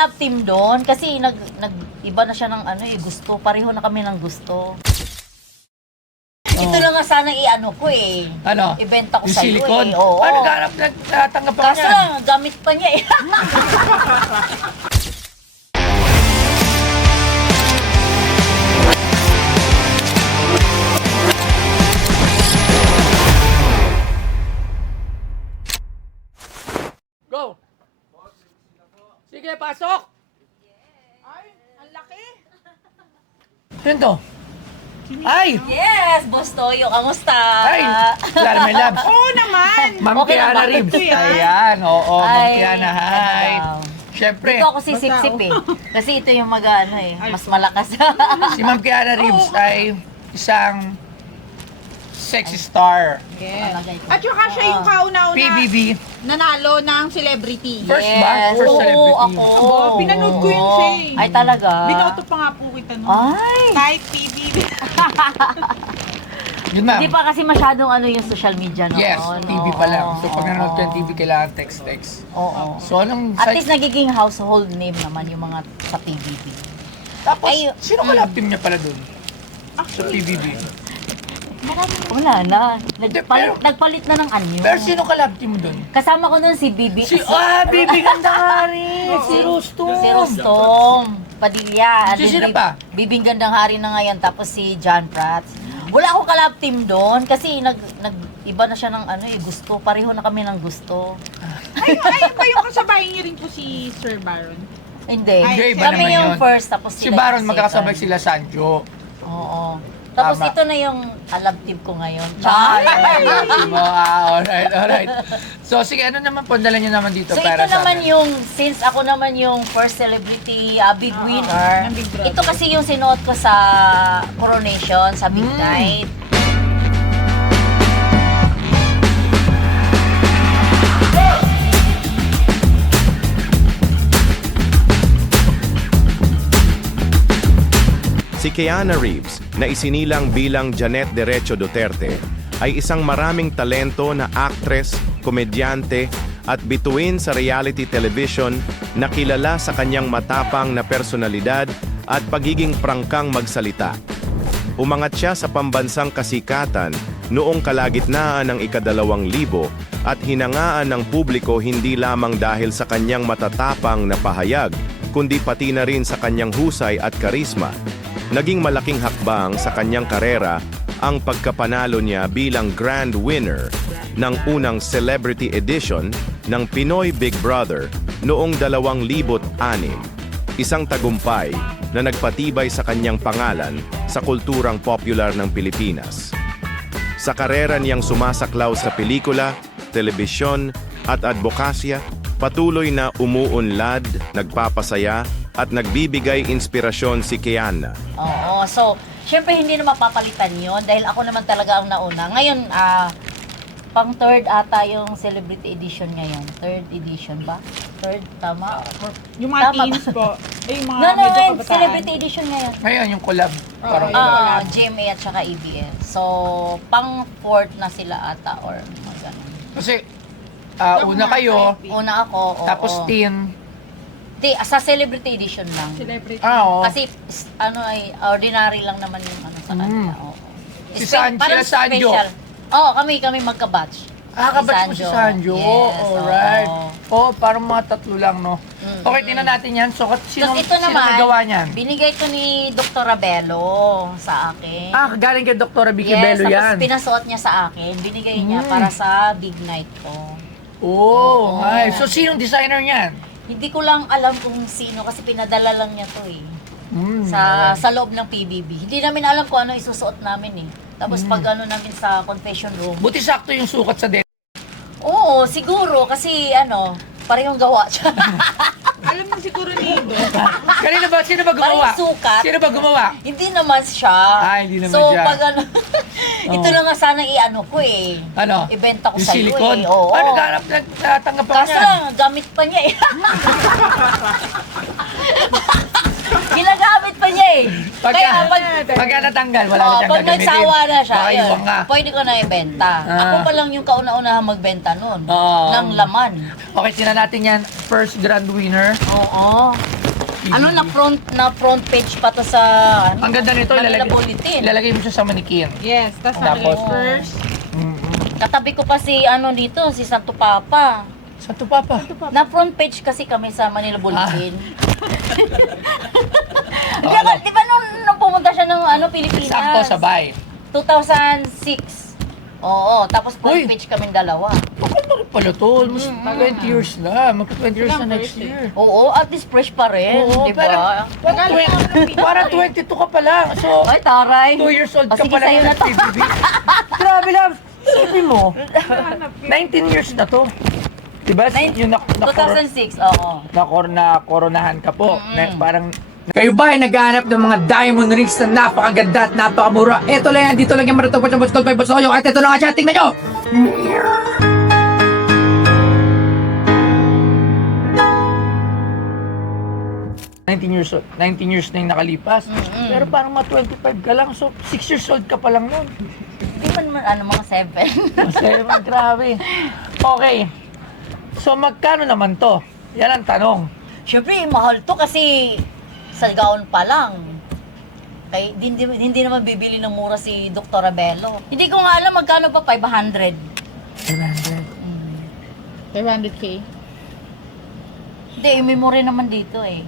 ka-love team doon kasi iba na siya ng gusto. Pareho na kami ng gusto. Ito na nga sana i-ano ko eh. Ano? Ibenta ko Yung sa'yo silicone? eh. Oo. Nagtatanggap ako Kaso niyan. lang, gamit pa niya eh. Go! Sige, pasok! Ay, ang laki. Sino to? Ay! Yes, Boss Toyo, kamusta? Ay! Lalo may labs. Oo naman. Ma'am Okay lang Kiana ba? Ribs. Ito yan. Ayan, oo, Ma'am Ay, Kiana, hi. ano daw. Siyempre, Dito ako sisip-sip eh. Kasi ito yung mas malakas. si Ma'am Kiana Ribs ay isang sexy star. Yes. Palagay ko. At saka siya yung kauna-una PBB. nanalo ng celebrity. First ba? Yes. First Oo, celebrity. ako. Aba, pinanood ko yun siya eh. Ay, talaga? Binoto pa nga po kita nun. Ay! Kahit PBB. Yun, ma'am. Hindi pa kasi masyadong yung social media noon. Yes, TV pa lang. So, pag nanonood ka ng Oo. TV, kailangan text-text. Oo. So, anong... At least nagiging household name naman yung mga sa PBB. Tapos, Ay, sino ka love team niya pala dun? Sa PBB. Wala na. pero- Nagpalit na ng anyo. Pero sino ka love team mo dun? Kasama ko nun si Bibi. Bibi Gandahari! Si Rustum! Si Rustom Padilla. Si sino pa? Bibing Gandang Hari na ngayon. Tapos si John Prats. Wala akong ka-love team doon kasi iba na siya ng gusto. Pareho na kami ng gusto. Ay ba yung kasabay niya rin po si Sir Baron? Hindi. Ay, iba Kami naman yung yun. first tapos Si sila Baron, yung magkakasabay second. sila Sanjo. Oo. Tapos Tama. ito na yung love team ko ngayon. Ay, alright. So, sige, ano naman po, dala niyo naman dito So para ito sa naman amin? since ako naman yung first celebrity, big winner, ng Big Brother. ito kasi yung sinuot ko sa coronation, sa Big Night. Si Kiana Reeves, na isinilang bilang Janet Derecho Duterte, ay isang maraming talento na actress, komedyante, at bituin sa reality television na kilala sa kanyang matapang na personalidad at pagiging prangkang magsalita. Umangat siya sa pambansang kasikatan noong kalagitnaan ng ika-2000 at hinangaan ng publiko hindi lamang dahil sa kanyang matatapang na pahayag, kundi pati na rin sa kanyang husay at karisma. Naging malaking hakbang sa kanyang karera ang pagkapanalo niya bilang grand winner ng unang celebrity edition ng Pinoy Big Brother noong 2006. Isang tagumpay na nagpatibay sa kanyang pangalan sa kulturang popular ng Pilipinas. Sa karera niyang sumasaklaw sa pelikula, telebisyon at advokasya, patuloy na umuunlad, nagpapasaya at nagbibigay inspirasyon si Kiana. Oo, so syempre hindi na mapapalitan yon dahil ako naman talaga ang nauna. Ngayon, pang third ata yung celebrity edition ngayon. Third edition ba? Third, tama? Yung mga Tama teens ba? po. Ay, yung mga No, medyo ngayon, kabataan. celebrity edition ngayon. Ngayon, yung collab. Parang GMA at saka ABS. So, pang fourth na sila ata or mga ganun. Kasi, una kayo, Una ako, oo. tapos teen. Sa celebrity edition lang. Celebrity. Oo. Kasi ordinary lang naman yung sa kanila. Oo. Si sila Sanjo. special. Oo, kami magka-batch. Kabatch mo si Sanjo. Yes, Alright. oo. Parang mga tatlo lang, no? Okay, tingnan natin yan. So, sino Tapos ito naman, nagawa niyan? binigay to ni Dr. Rabelo sa akin. Galing kay Dr. Vicky Yes, Bello tapos yan. pinasuot niya sa akin. Binigay niya para sa big night ko. Oh, Oo. ay. So, sinong designer niyan? Hindi ko lang alam kung sino kasi pinadala lang niya to eh. Sa loob ng PBB. Hindi namin alam kung ano isusuot namin eh. Tapos pag namin sa confession room. Buti sakto yung sukat sa desk. Oo, siguro kasi parehong gawa siya. Alam mo siguro ni Ido. Kanina ba? Sino ba gumawa? Parang sukat. Sino ba gumawa? Hindi naman siya. Hindi naman so, siya. pag ito na nga sana i-ano ko eh. Ano? Ibenta ko Yung sa'yo silicone? eh. Oo. Nagtatanggap ako Kaso niyan. lang, gamit pa niya eh. Ginagamit pa niya eh. Pagka natanggal, wala na siyang pag gagamitin. nagsawa na siya, Baka yun, iwan nga. pwede ko na ibenta. Ah. Ako pa lang yung kauna-unahang magbenta nun. Oo. Ng laman. Okay, sina natin yan. First grand winner. Oo. Ano na front page pa to sa Ang ganda nito, Manila Bulletin. ilalagay mo siya sa manikin. Yes, tapos Tapos, first. Katabi ko pa si ano dito, si Santo Papa. Sa to, Papa. Na front page kasi kami sa Manila Bulletin. Ah. Di ba nung pumunta siya ng Pilipinas? Sakto, sabay. 2006. Oo, tapos front Uy. page kaming dalawa. Bakit mo rin pala to? Almost 20 years na. Magka 20 years na next year. Oo, at least fresh pa rin, Oo, di ba? Parang 22 ka pa lang. So, Ay, taray. 2 years old O, ka sige, pa lang sa'yo na to. nag-PBB. Grabe lang. Sabi mo, 19 years na to. Diba? Yung 2006, oo. na-koronahan ka po. Na, parang Kayo ba ay naghahanap ng mga diamond rings na napakaganda at napakamura? Ito lang yan, dito lang yan maratapos ng Boss Gold 5 Boss Oyo. At ito na nga siya, tingnan nyo! years old, 19 years na yung nakalipas. Pero parang mga 25 ka lang. So, 6 years old ka pa lang nun. Hindi man, mga 7. Kasi, grabe. Okay. So, magkano naman to? Yan ang tanong. Siyempre, mahal to kasi sa gaon pa lang. Kaya hindi naman bibili ng mura si Dr. Abelo. Hindi ko nga alam magkano pa, 500. 500K. Hindi, yung memory naman dito eh.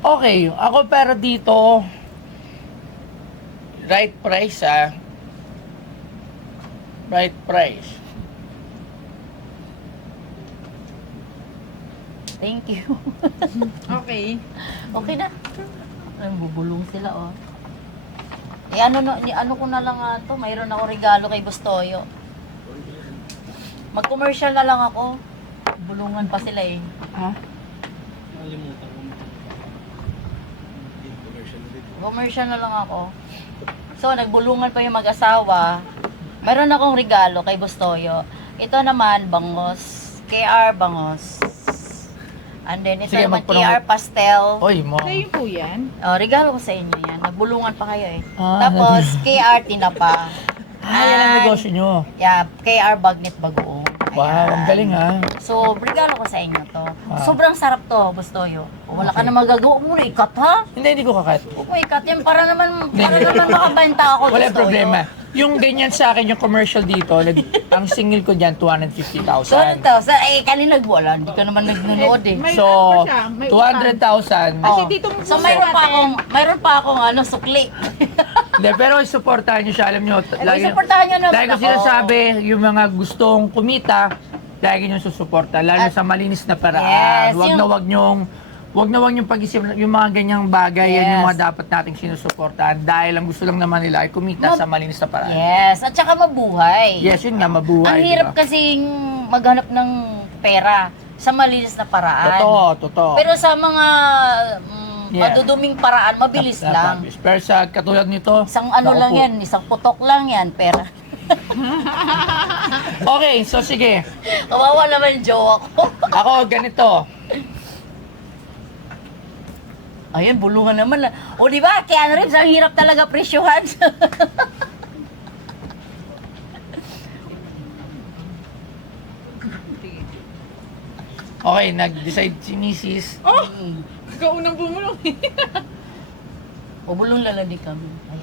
Okay, ako pero dito, right price Right price. Thank you. Okay. Okay na. Ay, bubulong sila oh. Eh ano ko na lang to, mayroon ako regalo kay Bustoyo. Mag-commercial na lang ako. Bulungan pa sila eh. Ha? Commercial na lang ako. So, nagbulungan pa yung mag-asawa. Mayroon akong regalo kay Bustoyo. Ito naman, bangos. KR bangos. And then, ito Sige, naman, mag-promote. KR pastel. Oy, mo. Sa'yo po yan. Oh, regalo ko sa inyo yan. Nagbulungan pa kayo eh. Ah. Tapos, KR tinapa. Yan ang negosyo nyo. Yeah, KR bagnet bagoong. Wow, ang galing ha. So, regalo ko sa inyo to. Wow. Sobrang sarap to, Bustoyo. Wala ka na magagawa. Huwag mo na ikat, ha? Hindi ko kakat. Huwag mo ikat yan para naman makabenta ako, Wala Bustoyo. problema. Yung ganyan sa akin, yung commercial dito, ang single ko dyan, 250,000. So, ano to? Kanina wala. Hindi ka naman nagnunood eh. May So, ano pa siya, may 200,000. Kasi Oh. dito So, mayroon pa akong sukli. Hindi, pero supportahan nyo siya. Alam nyo, Supportahan nyo naman lagi ko ako. sinasabi, yung mga gustong kumita, lagi nyo susuporta. Lalo na sa malinis na paraan. Yes, Wag na wag nyong pag-isip yung mga ganyang bagay, yan yung Yes. mga dapat nating sinusuportahan dahil ang gusto lang naman nila ay kumita sa malinis na paraan. Yes, at saka mabuhay. Yes, yun nga, mabuhay. Ang hirap diba? kasing maghanap ng pera sa malinis na paraan. Totoo. Pero sa mga Yeah. maduduming paraan, mabilis lang. Pero sa katulad nito, Isang ano lang naupo. yan, isang putok lang yan, pera. Okay, so sige. Kawawa naman yung jowa ko. Ako, ganito. Ayun, bulungan naman. O di ba, kaya rin, ang hirap talaga presyohan. Okay, nag-decide si Mrs. Oh! Ikaw unang bumulong eh. O bulong lalandi kami. Ay.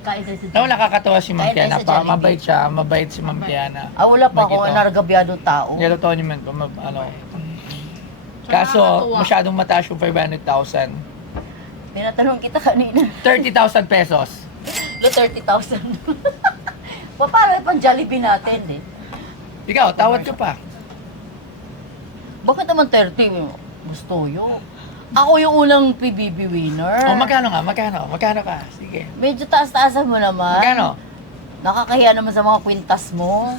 Kain tayo sa Alam mo, nakakatawa si Ma'am Kahit ay Tiana. sa Jollibee. Mabait siya. Mabait si Ma'am Tiana. wala pa ako, Makita. naragabyado tao. Niluto niyo man ko, Kaso, Nakakatuwa. masyadong mataas yung 500,000. Pinatanong kita kanina. 30,000 pesos. Lo 30,000. Paano pang Jollibee natin eh? Ikaw, tawad ka pa. Bakit naman 30? Gusto yun. Ako yung unang PBB winner. O, magkano nga? Magkano ka? Sige. Medyo taas-taasan mo naman. Magkano? Nakakahiya naman sa mga kwintas mo.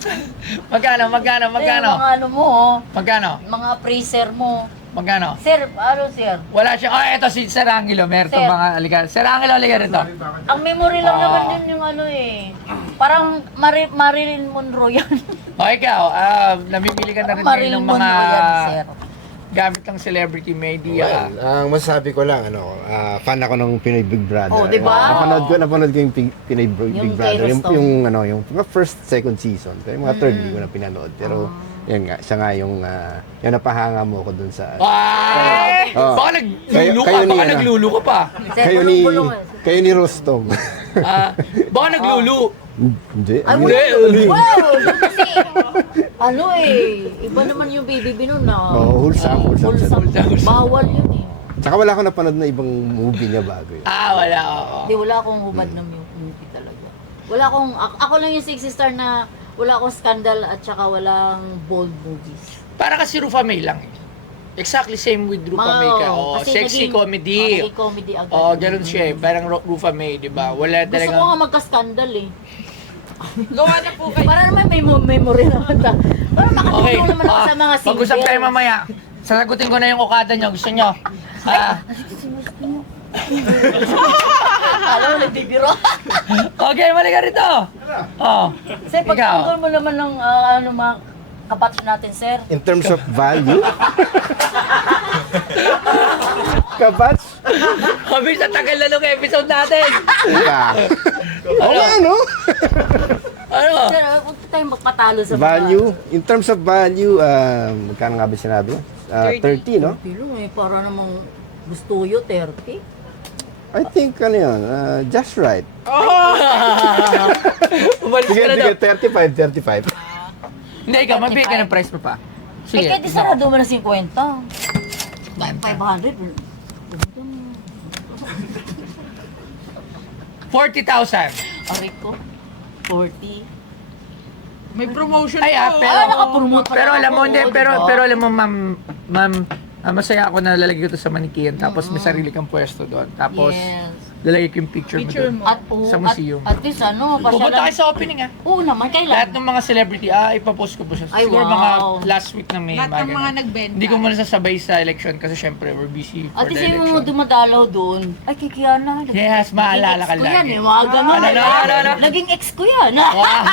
Magkano? Eh, mga ano mo, Magkano? mga freezer mo. Magkano? Sir, sir? Wala siya. Oh, eto si Sir Angelo. Meron to Sir. mga aligan. Sir Angelo, aligan rito. Ang memory lang Ah. naman din yung ano eh. Parang Marilyn Monroe yan. O, ikaw, namimili ka na rin ngayon Marilyn ng mga Monroe yan, sir. gamit ng celebrity media. Well, ang masasabi ko lang, fan ako ng Pinoy Big Brother. Oh, di ba? Napanood ko yung Pinoy Big Yung Brother. kay Rostov. Yung mga first, second season. Pero yung mga third, hindi ko na pinanood. Pero, yun nga, siya nga yung napahanga mo ko dun sa... Wow! Oh. Baka naglulu ka, Kayo ni baka ano? naglulu ka pa. Kayo ni Rostom. Baka naglulu. Hindi. Ay, Hindi. wow! Kasi, iba naman yung BBB nun na. Wholesome. Wholesome. Bawal yun eh. Tsaka wala akong napanood na ibang movie niya bago yun. Wala ako. Hindi, wala akong hubad ng movie talaga. Wala akong, ako lang yung 60 star na wala akong scandal at saka walang bold movies. Para kasi Rufa May lang eh. Exactly same with Rufa May ka. Oh, kasi sexy naging- comedy. Sexy comedy agad. Oh, ganun siya eh. Parang Rufa May, di ba? Wala Gusto ko talagang... nga magka-scandal eh. Gawa na po kayo. Para naman may memory naman ta. Para makatulong naman ako sa mga single. Mag-usap tayo mamaya. Sasagutin ko na yung okada nyo. Gusto nyo? Alam mo, nagbibiro. Okay, mali ka rito. Oh, Sir, pagtungkol mo naman ng mga kapatid natin, sir. In terms of value? Kabats? Kami sa tagal na nung episode natin. Yeah. Ano? Ano? Ano? Sir, huwag tayong magpatalo sa Value? In terms of value, magkano nga ba sinabi? 30, no? Pero eh, para namang gusto yun, 30. I think, just right. Umalis Sige, ka na daw. sige, 35. Hindi, ikaw, mabigay ka ng price mo pa. Eh, Sige. kaya di sarado mo na 50. 500. 40,000. Aray ko. 40. May promotion Ay, po. pero, nakapromote pa pero lang alam mo, ako, hindi, di pero, ba? pero alam mo, ma'am, masaya ako na lalagay ko to sa manikian, tapos may sarili kang pwesto doon. Tapos, Yes. lalagay ko yung picture mo Picture doon. mo. Sa museum. At least ano, Pupunta kayo pasyalan. sa opening ah. Oo naman, Lahat kailan? ng mga celebrity, ipapost ko po siya. Ay, Siguro wow. mga last week na may Lahat ng mga ganun. nagbenta. Hindi ko muna sasabay sa election kasi syempre we're busy for At the least yung mga election. dumadalaw doon. Ay, kay Kiana. Yes, maalala ka Naging ex ko yan lagi. eh, mga ganun. Ano, ano? Naging ex ko yan. Wow,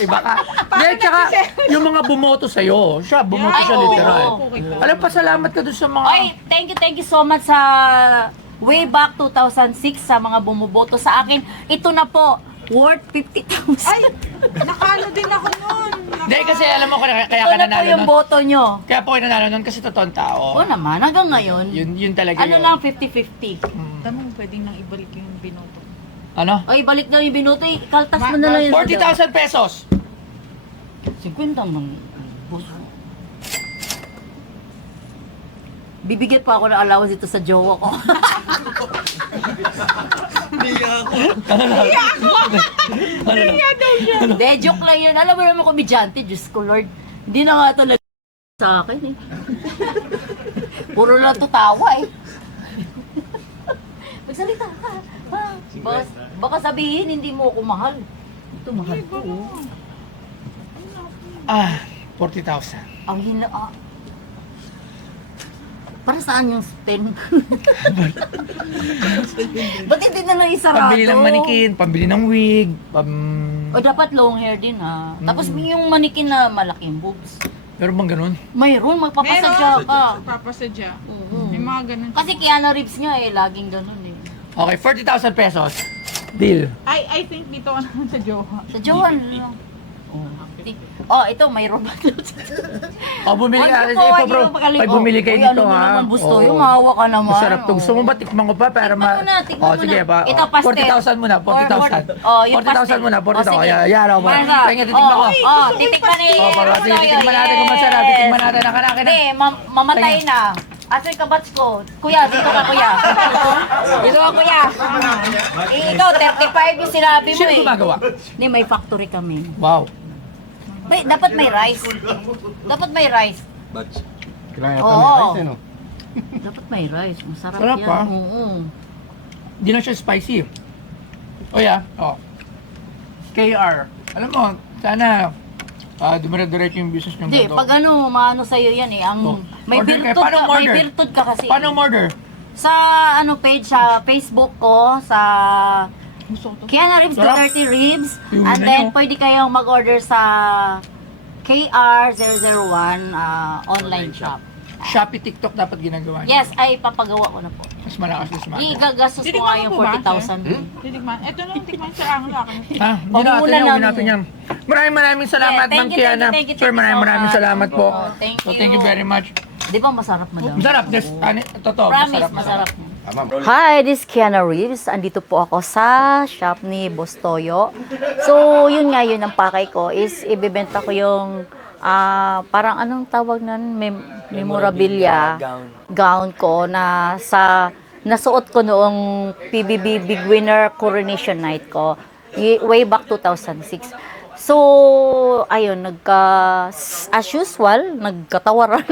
iba ka. Hindi, tsaka yung mga bumoto sa'yo, siya, bumoto Ay, siya oo. literal. Okay ka. Alam, pasalamat ka dun sa mga... Ay, thank you so much sa way back 2006 sa mga bumuboto sa akin. Ito na po, worth 50,000. Ay, nakano din ako nun. Hindi, kasi alam mo kaya Ito ka na po nanalo yung nun. boto nyo. Kaya po kayo nanalo nun kasi totoong tao. Oo naman, hanggang ngayon. Yun talaga Ano yun. lang, 50-50. Tanong, pwedeng nang ibalik yung binoto. Ano? Ay, balik na yung binuto. Kaltas mo na lang yun. 40,000 pesos. 50 man. Boss. Bibigyan pa ako ng allowance ito sa jowa ko. Hindi, joke lang yun. Alam mo naman komedyante, Diyos ko Lord. Hindi na nga talaga sa akin eh. Puro lang to tawa eh. Magsalita ka. Baka sabihin, hindi mo ako mahal. Ito mahal ko. Oh. 40,000. Ang para saan yung 10? Ba't hindi na lang isarado? Pambili ng manikin, pambili ng wig, O dapat long hair din ha. Tapos yung manikin na malaking boobs. Pero bang ganun? Mayroon, magpapasadya ka. Papasadya. Oo. May mga ganun. Kasi Keanu Reeves nga eh, laging ganun eh. Okay, 40,000 pesos. Deal. I think dito ka naman sa jowa. Sa Johan lang. Oh, ito, mayroon ba ito? Bumili ka. Wag mo po, wag Bro, mo pagaling. pag bumili kayo Uy, dito ano mo ha. naman, gusto yung mahawa ka naman. Masarap to. Gusto mo ba? Tikman ko pa para Tikman mo na, tikman mo sige na. ba? Ito, pastel. 40,000 muna, 40,000. Yung 40,000 muna, 40,000. sige. Yan, ako. Marga. Tingnan, titikman ko. Titikman ni... Sige, titikman natin kung masarap. Titikman natin ang kanakin. Hindi, mamatay na. Asoy ka batch ko. Kuya, dito ka kuya. Dito ka kuya. Ikaw, 35 yung sinabi mo Sino eh. gumagawa? Hindi, may factory kami. Wow. Dapat may rice. Dapat may rice. Kailangan Oo. may rice, no? Dapat may rice. Masarap Sarap, yan. ah. Oo. Hindi na siya spicy. KR. Alam mo, sana dumire-diretso yung business ng Hindi, ganito. pag maano sa'yo yan eh. May Order kayo. virtud Paano ka, may order? virtud ka kasi. Paano order? Sa page, sa Facebook ko, sa Keanu Reeves, Sarap. 30 Ribs. Yung And menu. then, pwede kayong mag-order sa KR001 online shop. Shopee, TikTok dapat ginagawa niyo. Yes, ay papagawa ko na po. Mas malakas na sumaga. Igagastos ko Titikman nga mo yung po ba, 40,000. Titikman. Ito na yung tikman sa anglo. Ha? Hindi natin Pamula yan, namin huwag natin yan. Maraming salamat, Yeah, Ma'am Kiana. thank you Sir, so maraming much. salamat po. Oh, thank So, thank you you. very much. Di ba masarap, madam? Masarap. Totoo, Promise, masarap. masarap. Hi, this is Kiana Reeves. Andito po ako sa shop ni Boss Toyo. So, yun nga yun ang pakay ko is ibebenta ko yung parang anong tawag nun? Memorabilia gown ko na nasuot ko noong PBB Big Winner Coronation Night ko way back 2006. So, ayun, as usual, nagkatawaran.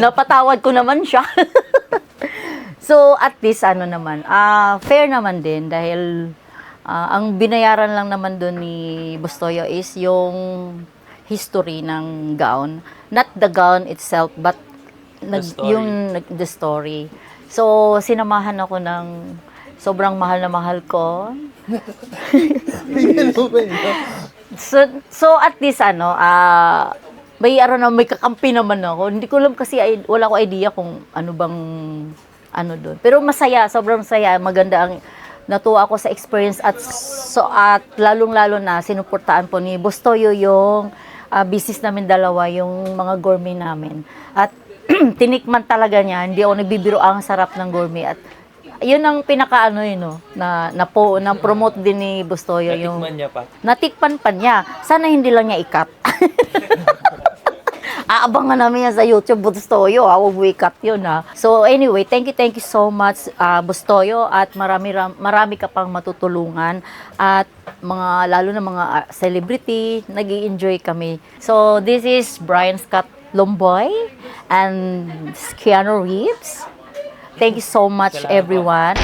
Napatawad ko naman siya. So, at least, fair naman din dahil ang binayaran lang naman doon ni Bustoyo is yung history ng gown. Not the gown itself, but the story. So, sinamahan ako ng sobrang mahal na mahal ko. So at least may kakampi naman ako. Hindi ko alam kasi wala ko idea kung ano bang doon. Pero masaya, sobrang saya, maganda ang natuwa ako sa experience at lalong-lalo na sinuportaan po ni Bustoyo yung business namin dalawa, yung mga gourmet namin. At tinikman talaga niya, hindi ako nagbibiro, ang sarap ng gourmet. At yun ang na promote din ni Bustoyo yung natikman pa niya. Sana hindi lang niya ikat. Aabangan namin yan sa YouTube, Bustoyo. Huwag mo ikat yun, ha. So anyway, thank you so much, Bustoyo, at marami ka pang matutulungan at lalo na mga celebrity, nag-i-enjoy kami. So this is Brian Scott Lomboy and Keanu Reeves. Thank you so much, everyone.